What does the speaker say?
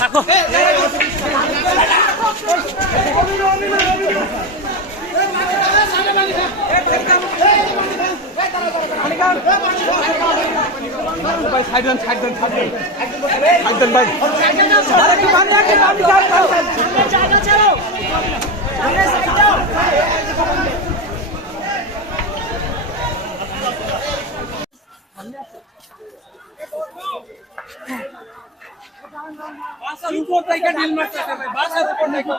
থাকো ভাই side then side then side then ভাই উপর থেকে ঢিল মারতেছে হবে বাসার উপর থেকে।